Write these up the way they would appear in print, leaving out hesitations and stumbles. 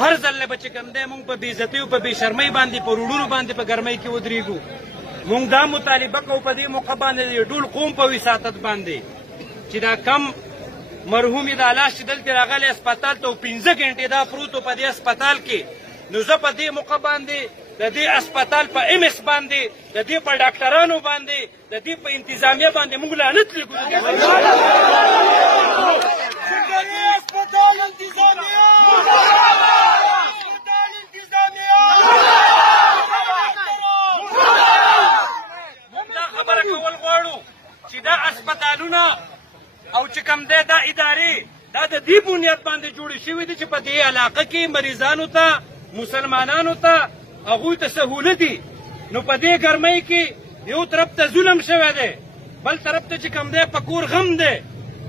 هر ځل به چې کوم دی مونږ په بېعزتۍ او په بېشرمۍ باندې په روډونو باندې په ګرمۍ کې ودرېږو. مونږ دا مطالبه کوو په دې موقع باندې د ټول قوم په وساطت باندې چې دا کم مرحوم دا لاس چې دلته راغلی اسپتال ته 15 ګنټې دا پروت و په دې اسپتال کې، نو زه په دې موقع باندې د دې اسپتال په MS باندې د دې په ډاکټرانو باندې د دې په انتظامیه باندې موږ لعنت لیکو. موږ دا خبره کول غواړو چې دا اسپتالونه او چې کوم دی دا ادارې دا د دې بنیاد باندې جوړې شوي دي چې په دې علاقه کې مریضانو ته مسلمانانو ته هغوی ته سهولت دي. نو په دې ګرمۍ کې یو طرف ته ظلم شوی دی، بل طرف ته چې کوم دی په کور غم دی،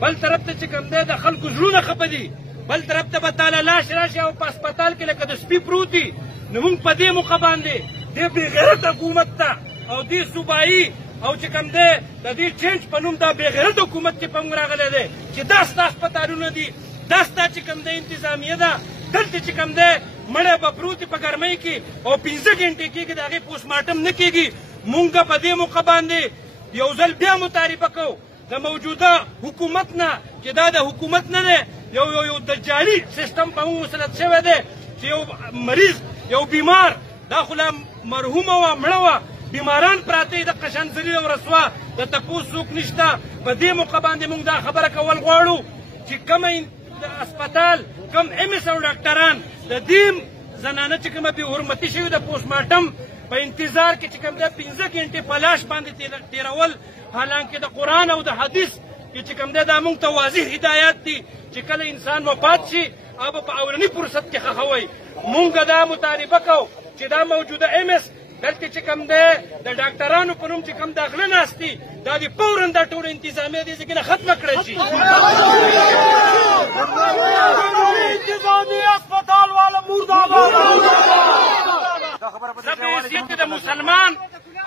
بل طرف ته چې کوم دی د خلکو زړونه خفه دي، بل طرف ته به تاله لاش راشي او په اسپتال کې لکه د سپي پروت دي. نو موږ په دې موقع باندې دې بېغیرت حکومت ته او دې صوبایي او چې کوم دی د دې چینج په نوم دا بېغیرت حکومت چې په موږ راغلی دی چې دا ستا اسپتالونه دي، دا ستا چې کوم دی انتظامیه ده، دلته چې کوم دی مړی به پروت په ګرمۍ کې او 15 ګنټې کېږي د هغې پوسټ مارټم نه کېږي. مونږ په دې موقع باندې یو ځل بیا مطالبه کوو د موجوده حکومت نه چې دا د حکومت نه دی، یو دجالي سیستم په موږ مسلط شوی دی چې یو مریض یو بیمار دا خو لا مرحومه وه مړه وه بیماران پراته دي دقه شان ذلیل او رسوا د تپوس څوک نشته. په دې موقع باندې موږ دا خبره کول غواړو چې کومه اسپتال کم MS او ډاکټران د دې زنانه چې کومه بې حرمتي شوي د پوسټ مارټم په انتظار کې چې کوم دی 15 ګنټې په لاش باندې تېرول، حالانکې د قرآن او د حدیث کې چې کوم دی دا موږ ته واضح هدایات دي چې کله انسان وفات شي هغه په اولني فرصت کې ښخوئ. موږ دا مطالبه کوو چې دا موجوده MS دلته چې کوم دی د ډاکټرانو په نوم چې کوم داخله ناست دي دا د فوراً دا ټول انتظامیه دې ځای کې نه ختمه کړی شي. زه بېعزتي د مسلمان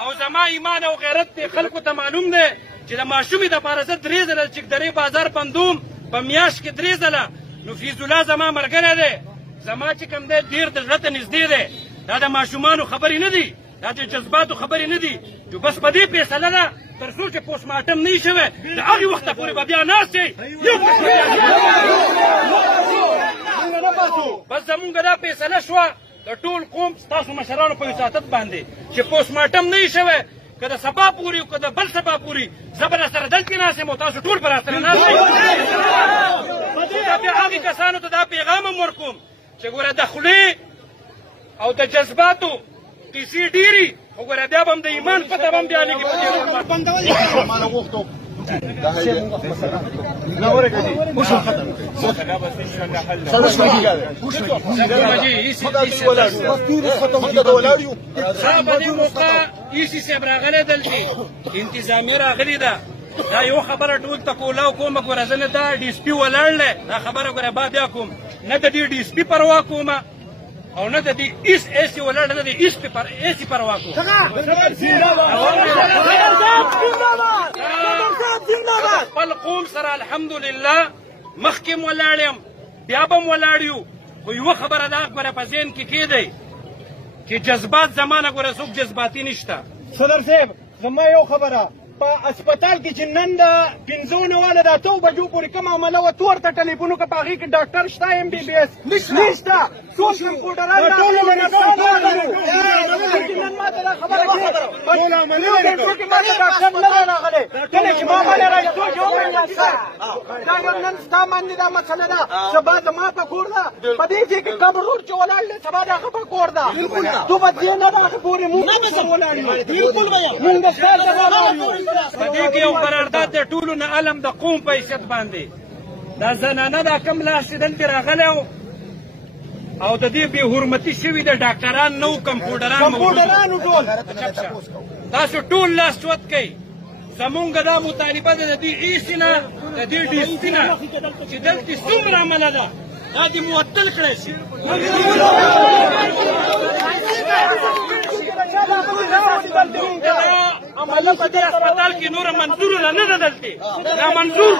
او زما ایمان او غیرت دې خلکو ته معلوم دی چې د ماشومې دپاره زه 3 ځله چکدرې بازار بندوم په میاشت کې 3 ځله. نو فیض الله زما ملګری دی، زما چې کوم دی ډېر د زړه ته نږدې دی. دا د ماشومانو خبرې نه دي، دا د جذباتو خبرې نه دي. جو بس په دې فیصله ده تر څو چې پوسټ مارټم نه وي شوی د هغې وخته پورې به بیا ناست یې بس زمونږ دا فیصله شوه د ټول قوم ستاسو مشرانو په وساطت باندې چې پوسټ مارټم نه وي شوی که د سبا پورې او که د بل سبا پورې زه به راسره دلته ناست یم او تاسو ټول به راسره ناست یئ. دا بیا هغې کسانو ته دا پیغام هم ورکوم چې ګوره د خولې او د جذباتو کیسې ډېرې خو ګوره بیا به هم د ایمان پته به هم بیا لږې په دې په دې موقع ایسي صاحب راغلی دلته انتظامیه راغلې ده. دا یو خبره ټول ته کولاو کومه ګوره زه نه دا DSP ولاړ دی دا خبره ګوره بیا کوم نه د دې DSP پروا کومه او نه د دې AC ولاړ نه د AC پروا کوم. خپل قوم سره الحمدلله مخکې م ولاړ یم بیا به م ولاړ یو، خو یوه خبره دا ګوره په ذهن کې کېدی چې جذبات زمانه ګوره څوک جذباتي نشته. صدر صاحب زما یو خبره په اسپتال کې چې نن د 15 نه واله د 8 بجو پورې کومه عمله وه تور ته ټلیفون وکړه په هغې کې ډاکټر شته MBBS نشته څوک کمپیوټران نن ماته دا خبره کې ماته ډاکټر نه دی راغلی کله چې ما باندې رایتو یو دا یو نن ستا باندې دا مسله ده سبا زما په کور ده په دې ځای کې قبر ور چې ولاړ دی سبا د هغه په کور ده تو به دې نه دغه پورې مونږ ولاړ یو مونږ به ستا سبا په دې کې یو قرارداد دی ټولو نه علم د قوم په حیثیت باندې دا زنانه دا کم لاس چې دلته راغلی او د دې بې حرمتي شوي د ډاکټران نه وو کمپیوټرانو ټول تاسو ټول لاس چوت کوئ. زمونږ دا مطالبه ده د دې AC نه د دې DSP نه چې دلته څومره عمله ده دا دې معطل کړی شي. عمله په دې اسپتال کې نوره منظوره نه ده دلته دا منظور